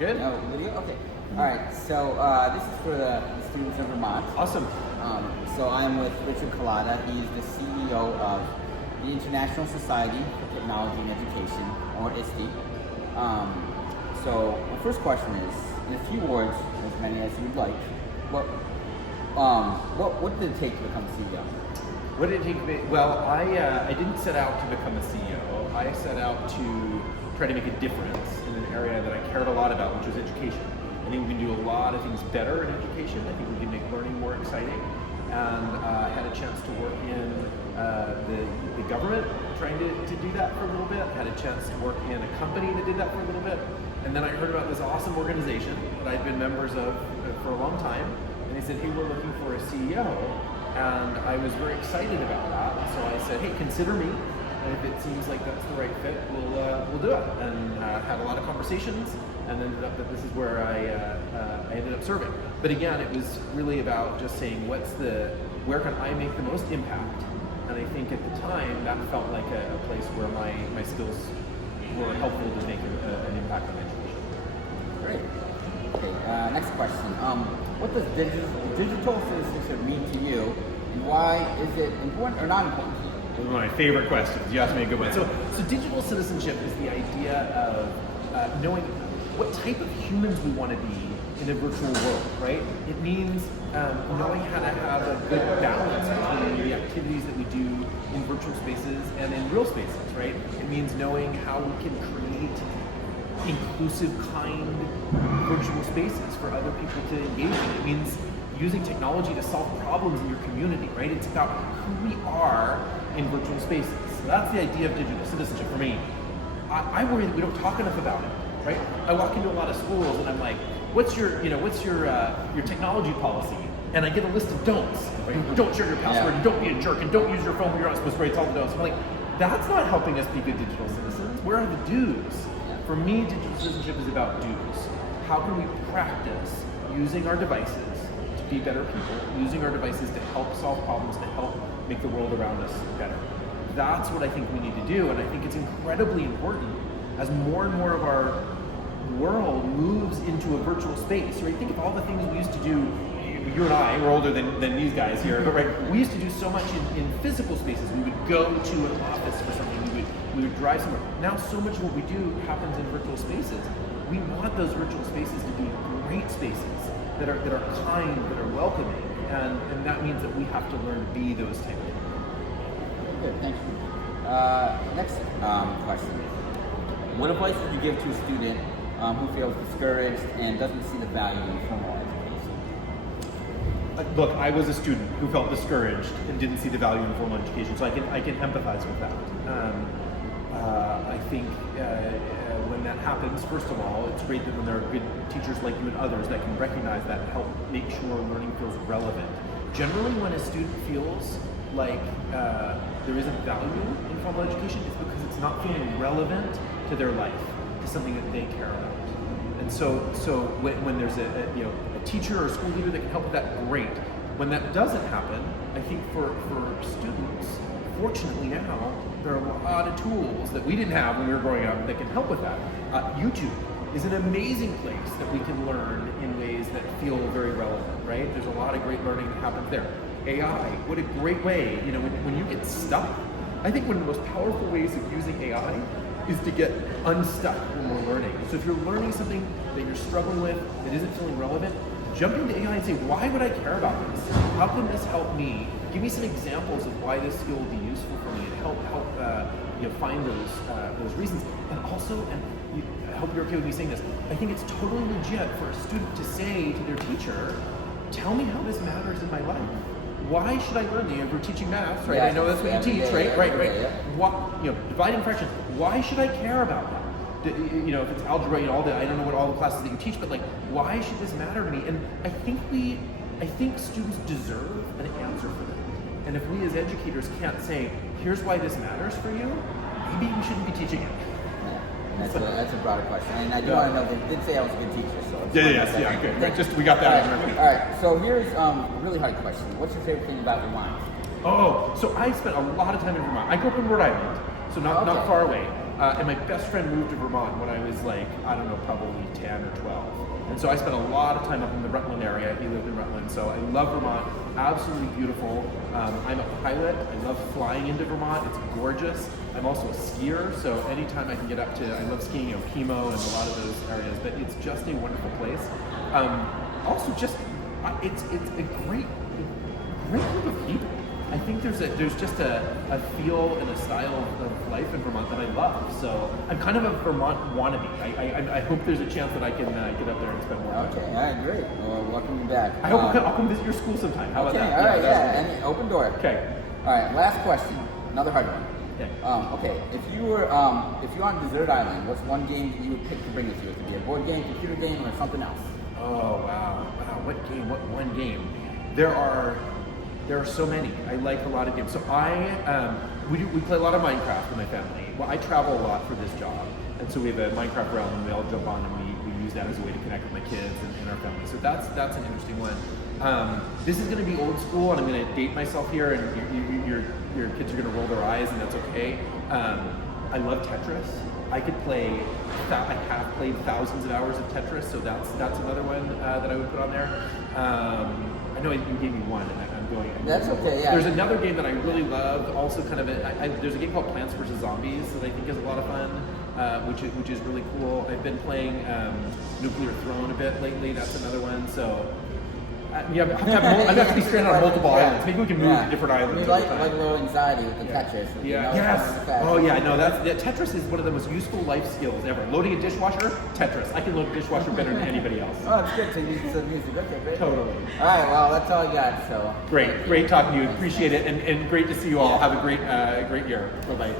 Good. No, video? Okay. All right. So this is for the students of Vermont. Awesome. So I'm with Richard Culatta. He's the CEO of the International Society for Technology and Education, or ISTE. So my first question is, in a few words, as many as you'd like, what did it take to become CEO? What did it take to be? Well, I didn't set out to become a CEO. I set out to try to make a difference in an area that I cared a lot about, which was education. I think we can do a lot of things better in education. I think we can make learning more exciting. And I had a chance to work in the government, trying to do that for a little bit. Had a chance to work in a company that did that for a little bit. And then I heard about this awesome organization that I'd been members of for a long time. And they said, hey, we're looking for a CEO. And I was very excited about that. So I said, hey, consider me. And if it seems like that's the right fit, we'll do it. And had a lot of conversations, and ended up that this is where I ended up serving. But again, it was really about just saying, where can I make the most impact? And I think at the time that felt like a place where my skills were helpful to make an impact on education. Great. Okay. Next question. What does digital citizenship mean to you, and why is it important or not important to you? One of my favorite questions. You asked me a good one. So digital citizenship is the idea of knowing what type of humans we want to be in a virtual world, right? It means knowing how to have a good balance between the activities that we do in virtual spaces and in real spaces, right? It means knowing how we can create inclusive, kind virtual spaces for other people to engage in. It means using technology to solve problems in your community, right? It's about who we are in virtual spaces. So that's the idea of digital citizenship for me. I worry that we don't talk enough about it, right? I walk into a lot of schools and I'm like, what's your technology policy? And I get a list of don'ts, right? Don't share your password, and don't be a jerk, and don't use your phone when you're not supposed to, all the don'ts. I'm like, that's not helping us be good digital citizens. Where are the do's? For me, digital citizenship is about do's. How can we practice using our devices to be better people, using our devices to help solve problems, to help make the world around us better? That's what I think we need to do, and I think it's incredibly important as more and more of our world moves into a virtual space, right? Think of all the things we used to do. You and I, we're older than these guys here, but right, we used to do so much in physical spaces. We would go to an office for something, we would drive somewhere. Now so much of what we do happens in virtual spaces. We want those virtual spaces to be great spaces that are kind, that are welcoming, and that means that we have to learn to be those type of people. Good, thank you. Next question. What advice would you give to a student who feels discouraged and doesn't see the value in formal education? Look, I was a student who felt discouraged and didn't see the value in formal education, so I can empathize with that. I think when that happens, first of all, it's great that when there are good teachers like you and others that can recognize that and help make sure learning feels relevant. Generally, when a student feels like there isn't value in formal education, it's because it's not feeling relevant to their life, to something that they care about. And so when there's a teacher or a school leader that can help with that, great. When that doesn't happen, I think for students, fortunately now, there are a lot of tools that we didn't have when we were growing up that can help with that. YouTube is an amazing place that we can learn in ways that feel very relevant, right? There's a lot of great learning that happens there. AI, what a great way, when you get stuck. I think one of the most powerful ways of using AI is to get unstuck when we're learning. So if you're learning something that you're struggling with that isn't feeling relevant, jump into AI and say, why would I care about this? How can this help me? Give me some examples of why this skill will be useful for me, and help find those reasons. And also, I hope you're okay with me saying this, I think it's totally legit for a student to say to their teacher, tell me how this matters in my life. Why should I learn? If we're teaching math, right? I know that's what you teach, right? Right. What, dividing fractions. Why should I care about that? If it's algebra, I don't know what all the classes that you teach, but why should this matter to me? And I think students deserve an answer for that. And if we as educators can't say, here's why this matters for you, maybe we shouldn't be teaching it. That's a broader question. And I do want to know, they did say I was a good teacher, so. Good. We got that. All right, so here's a really hard question. What's your favorite thing about Vermont? Oh, so I spent a lot of time in Vermont. I grew up in Rhode Island, so not far away. And my best friend moved to Vermont when I was like, I don't know, probably 10 or 12. And so I spent a lot of time up in the Rutland area. He lived in Rutland, so I love Vermont. Absolutely beautiful. I'm a pilot. I love flying into Vermont. It's gorgeous. I'm also a skier, so anytime I can get up to, I love skiing Okemo and a lot of those areas, but it's just a wonderful place. Also, just it's a great group of people. I think there's just a feel and a style of life in Vermont that I love. So I'm kind of a Vermont wannabe. I hope there's a chance that I can get up there and spend more time. Okay, all right, great. Well, welcome you back. I hope I'll come visit your school sometime. How about that? All right, yeah, and open door. Okay. All right, last question. Another hard one. Okay. Okay, if you're on a desert island, what's one game you would pick to bring with you? It could be a board game, computer game, or something else. Oh wow! What game? What one game? There are so many. I like a lot of games. So we play a lot of Minecraft in my family. Well, I travel a lot for this job, and so we have a Minecraft realm, and we all jump on and we use that as a way to connect with my kids and our family. So that's an interesting one. This is going to be old school, and I'm going to date myself here, and your kids are going to roll their eyes, and that's okay. I love Tetris. I have played thousands of hours of Tetris, so that's another one that I would put on there. I know you gave me one, and I'm going. That's okay. Yeah. There's another game that I really love. Also, kind of there's a game called Plants vs Zombies that I think is a lot of fun, which is really cool. I've been playing Nuclear Throne a bit lately. That's another one. So. I'm going to have to be stranded on multiple islands. Maybe we can move to different islands. Like a little anxiety with the Tetris. Yeah. Yes. Oh yeah. No. Tetris is one of the most useful life skills ever. Loading a dishwasher, Tetris. I can load a dishwasher better than anybody else. Oh, it's good to use some music. Okay, great. Totally. All right. Well, that's all I got. So. Great talking to you. Appreciate it, and great to see you all. Have a great year. Bye bye.